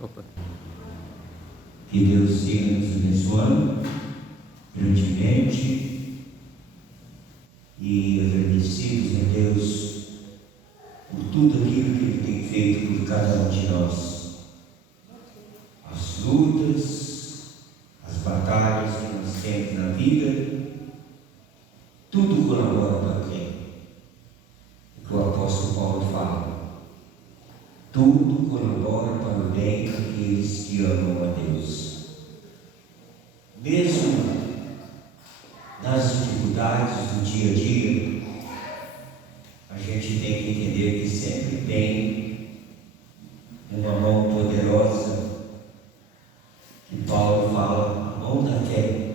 Opa. Que Deus siga nos abençoando grandemente e agradecidos a Deus por tudo aquilo que Ele tem feito por cada um de nós. As lutas, as batalhas que nós temos na vida, tudo colabora para quem? O que o apóstolo Paulo fala. Tudo colabora para o bem daqueles que amam a Deus. Mesmo nas dificuldades do dia a dia, a gente tem que entender que sempre tem uma mão poderosa, que Paulo fala, a mão da fé,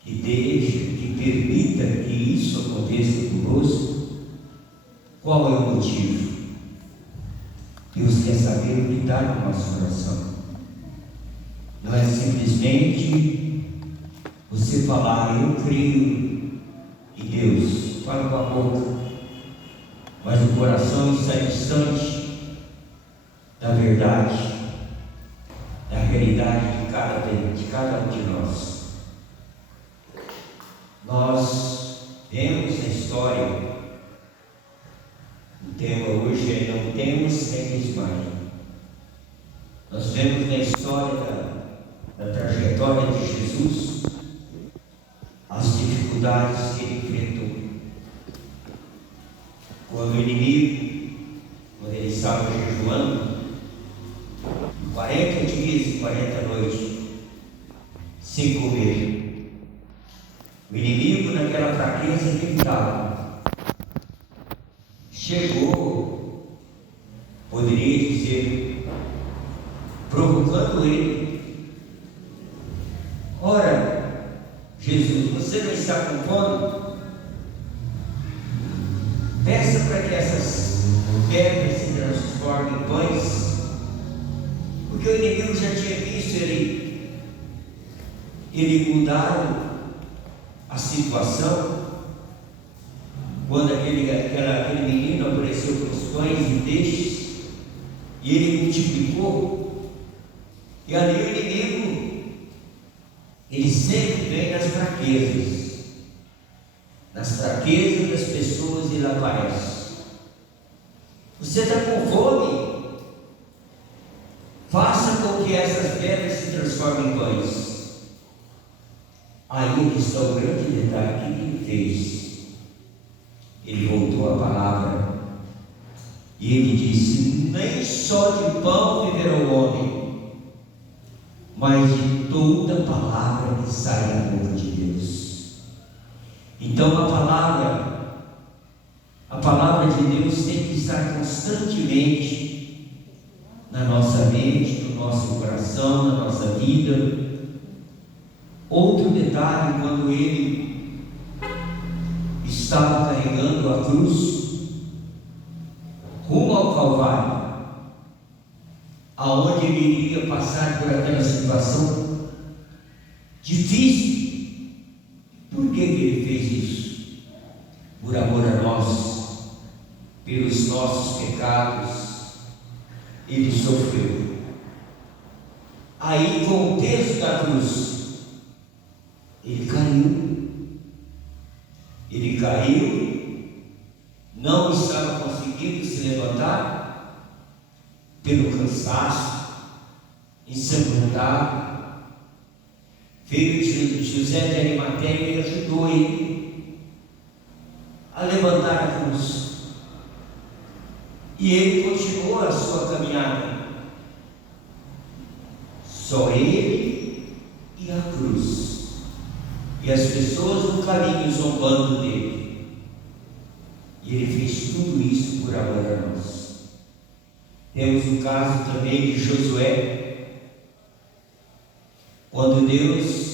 que deixa, que permita que isso aconteça conosco. Qual é o motivo? Deus quer saber o que está no nosso coração. Não é simplesmente você falar, eu creio em Deus, fala com a boca, mas o coração está distante da verdade, da realidade de cada um de nós. Nós vemos na história, o tema hoje é não temos nem desmaio. Nós vemos na história da trajetória de Jesus as dificuldades que ele enfrentou. Quando o inimigo, quando ele estava jejuando, 40 dias e 40 noites, sem comer, o inimigo, naquela fraqueza que ele estava, chegou, poderia dizer, provocando ele. Ora, Jesus, você não está com fome? Peça para que essas pedras se transformem em pães, porque o inimigo já tinha visto ele mudar a situação. Quando aquele menino apareceu com os pães e peixes, e ele multiplicou, e ali o inimigo, ele sempre vem nas fraquezas das pessoas ele aparece. Você está com fome? Faça com que essas pedras se transformem em pães. Aí que está o grande detalhe que ele fez. Ele voltou à palavra e ele disse: nem só de pão viverá o homem, mas de toda palavra que sai da boca de Deus. Então a palavra de Deus tem que estar constantemente na nossa mente, no nosso coração, na nossa vida. Outro detalhe, quando ele estava carregando a cruz rumo ao Calvário, aonde ele iria passar por aquela situação difícil. Por que ele fez isso? Por amor a nós, pelos nossos pecados, ele sofreu. Aí, com o peso da cruz, ele caiu, não estava conseguindo se levantar, pelo cansaço, ensanguentado. Veio José de Arimateia e ajudou ele a levantar a cruz. E ele continuou a sua caminhada. Só ele e a cruz. E as pessoas no caminho zombando dele. E ele fez tudo isso por amor a nós. Temos o caso também de Josué. Quando Deus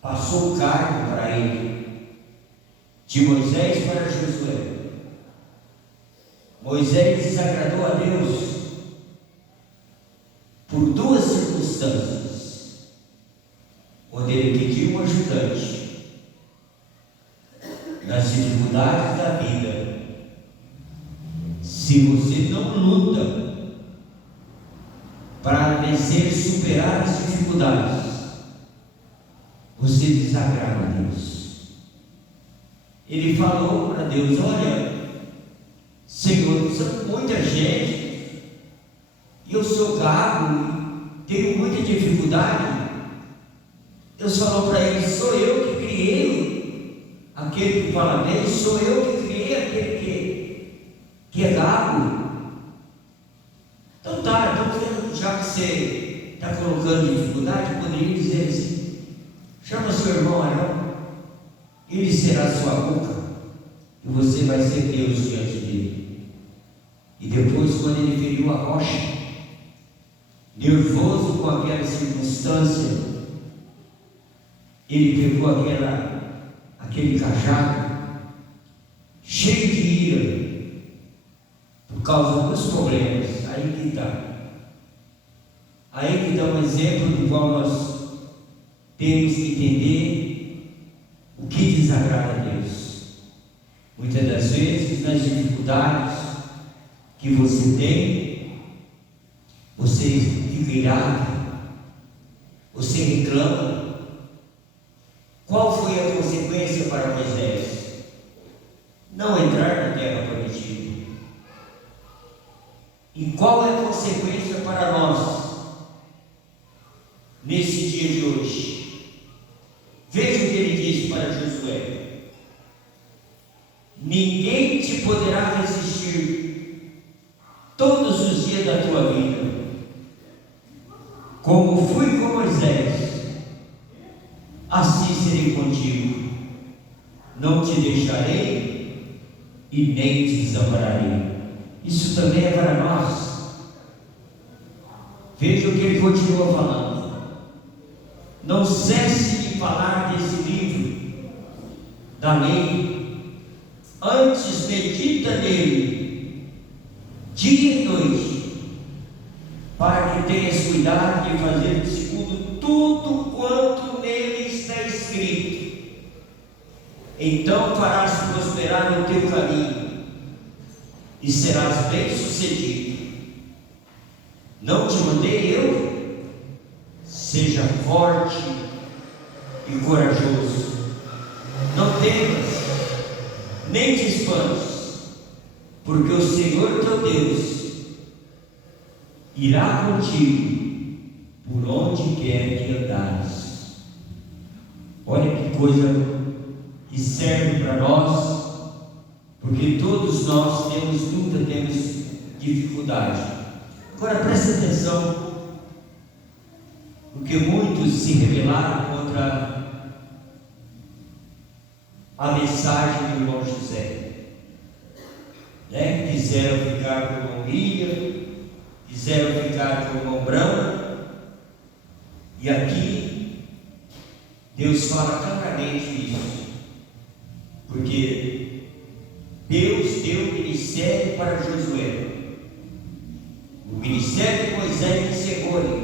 passou o cargo para ele, de Moisés para Josué, Moisés desagradou a Deus por duas circunstâncias. Quando ele pediu um ajudante nas dificuldades da vida, se Se você não luta para vencer e superar as dificuldades, você desagrada a Deus. Ele falou para Deus: olha, Senhor, são muita gente, e eu sou gago, tenho muita dificuldade. Deus falou para ele: sou eu que criei aquele que fala bem, sou eu que criei aquele que é gago. Então já que você está colocando dificuldade, poderia dizer assim: chama seu irmão Arão, ele será sua boca, e você vai ser Deus diante dele. E depois, quando ele feriu a rocha, nervoso com aquela circunstância, ele pegou aquele cajado, cheio de ira, por causa dos problemas. Aí que dá um exemplo do qual nós temos que entender o que desagrada a Deus. Muitas das vezes, nas dificuldades que você tem, você fica irado, você reclama. Qual foi a consequência para Moisés? Não entrar na terra prometida. E qual é a consequência para nós nesse dia de hoje? Veja o que ele disse para Josué: ninguém te poderá resistir todos os dias da tua vida. Como fui com Moisés, assim serei contigo. Não te deixarei e nem te desampararei. Isso também é para nós. Veja o que ele continua falando: não cesse de falar desse livro da lei, antes medita nele dia e noite, para que tenhas cuidado de fazer segundo tudo quanto nele está escrito. Então farás prosperar o teu caminho e serás bem-sucedido. Não te mandei eu? Seja forte e corajoso. Não temas, nem te espantes, porque o Senhor teu Deus irá contigo por onde quer que andares. Olha que coisa que serve para nós, porque todos nós temos luta, temos dificuldade. Agora preste atenção, porque muitos se rebelaram contra a mensagem do irmão José, quiseram ficar com o irmão William, quiseram ficar com o irmão Branco, e aqui Deus fala claramente isso, porque Deus deu ministério para Josué. O ministério de Moisés encerrou ali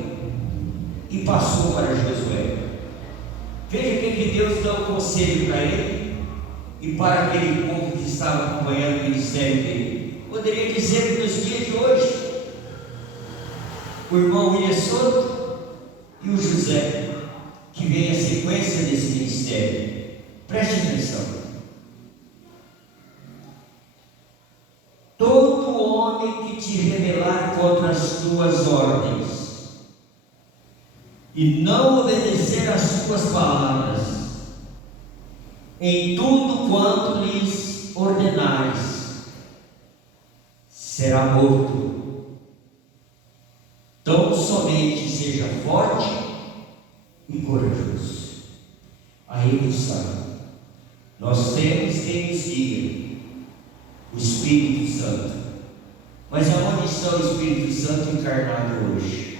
e passou para Josué. Veja que Deus dá um conselho para ele e para aquele povo que estava acompanhando o ministério dele. Poderia dizer que nos dias de hoje, o irmão William Soto e o José, que vem a sequência desse ministério. Preste atenção. Todo homem que te rebelar contra as tuas ordens e não obedecer às tuas palavras, em tudo quanto lhes ordenares, será morto. Tão somente seja forte e corajoso. Aí tu sabe, nós temos quem nos guia, o Espírito Santo. Mas aonde está o Espírito Santo encarnado hoje?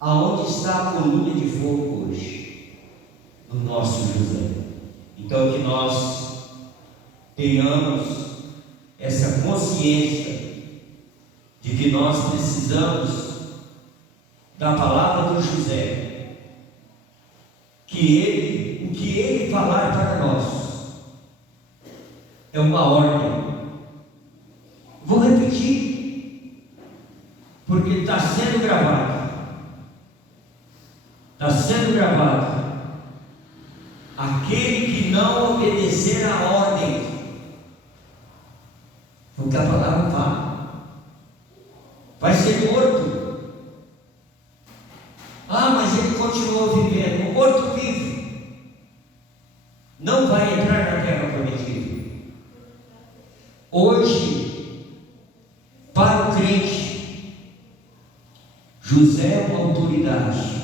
Aonde está a coluna de fogo hoje? No nosso José. Então que nós tenhamos essa consciência de que nós precisamos da palavra do José, que o que ele falar para nós é uma ordem. Vou repetir porque está sendo gravado. Está sendo gravado. Aquele que não obedecer à ordem, o que a palavra fala, vai ser morto. Ah, mas ele continuou vivendo. O morto vive, não vai entrar na terra prometida. Hoje, para o crente, José é uma autoridade.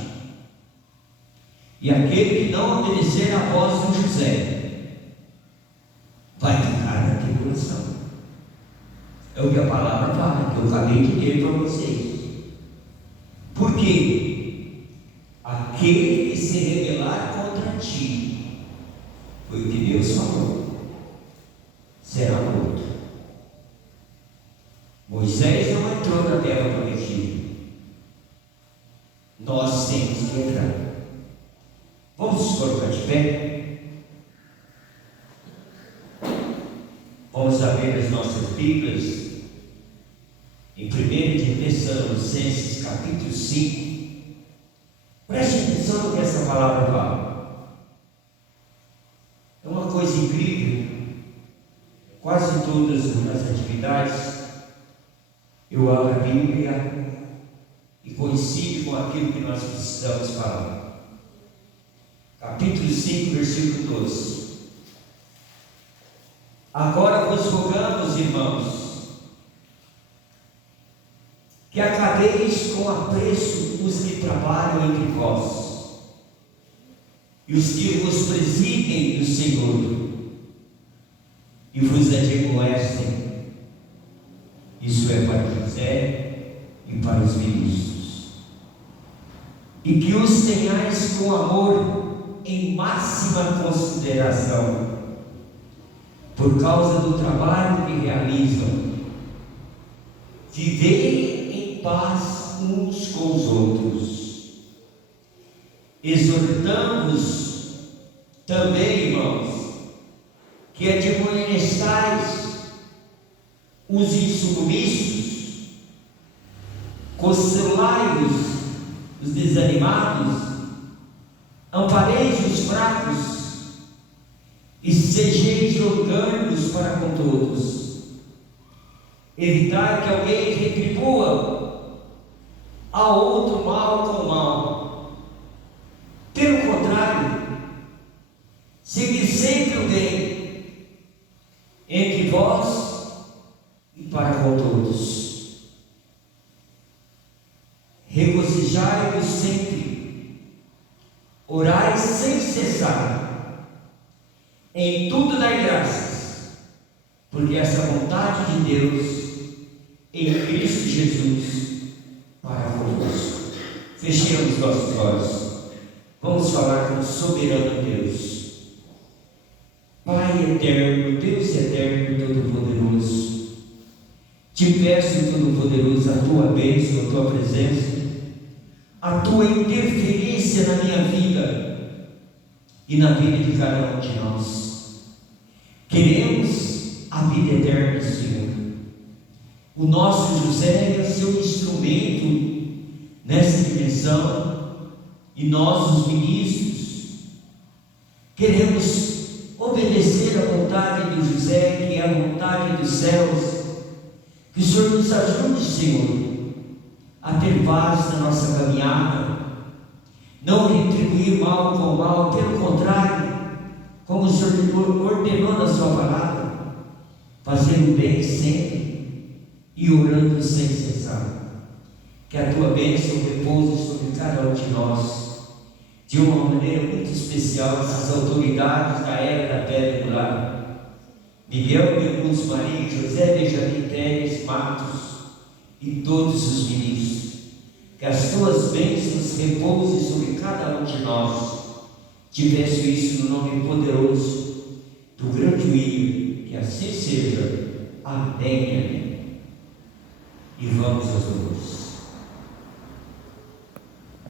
E aquele que não obedecer à voz de José vai ficar na tribulação. É o que a palavra fala, que eu acabei de ler para vocês. Por quê? Aquele que se rebelar contra ti, foi o que Deus falou, será morto. Moisés não entrou na terra prometida. Nós temos que entrar. Vamos nos colocar de pé. Vamos abrir as nossas Bíblias em 1 de Tessalonicenses capítulo 5. Preste atenção no que essa palavra fala. É uma coisa incrível. Quase todas as atividades eu abro a Bíblia e coincide com aquilo que nós precisamos falar. Capítulo 5, versículo 12. Agora vos rogamos, irmãos, que acabeis com apreço os que trabalham entre vós e os que vos presidem no Senhor e vos admoestem. Isso é para José e para os ministros. E que os tenhais com amor em máxima consideração, por causa do trabalho que realizam. Vivei em paz uns com os outros. Exortamos também, irmãos, que admoestais os insubmissos, consolai-os os desanimados, ampareis os fracos e sejais longânimos para com todos. Evitai que alguém retribua a outro mal com mal. Pelo contrário, segui sempre o bem entre vós e para com todos. Regozijai-vos sempre, orai sem cessar, em tudo dai graças, porque essa vontade de Deus em Cristo Jesus para convosco. Fechemos nossos olhos. Vamos falar com o soberano Deus. Pai eterno, Deus eterno, todo-poderoso, te peço, todo-poderoso, a tua bênção, a tua presença, a tua interferência na minha vida e na vida de cada um de nós. Queremos a vida eterna, Senhor. O nosso José é o seu instrumento nessa dimensão, e nós, os ministros, queremos obedecer à vontade de José, que é a vontade dos céus. Que o Senhor nos ajude, Senhor, a ter paz na nossa caminhada, não retribuir mal com mal, pelo contrário, como o Senhor ordenou na sua palavra, fazer o bem sempre e orando sem cessar. Que a tua bênção repouse sobre cada um de nós, de uma maneira muito especial, essas autoridades da era da pedra angular, Miguel Bermudes Maria, José Benjamin Teres Matos e todos os ministros. Que as tuas bênçãos repousem sobre cada um de nós. Te peço isso no nome poderoso do grande William, que assim seja. Amém. E vamos às luzes.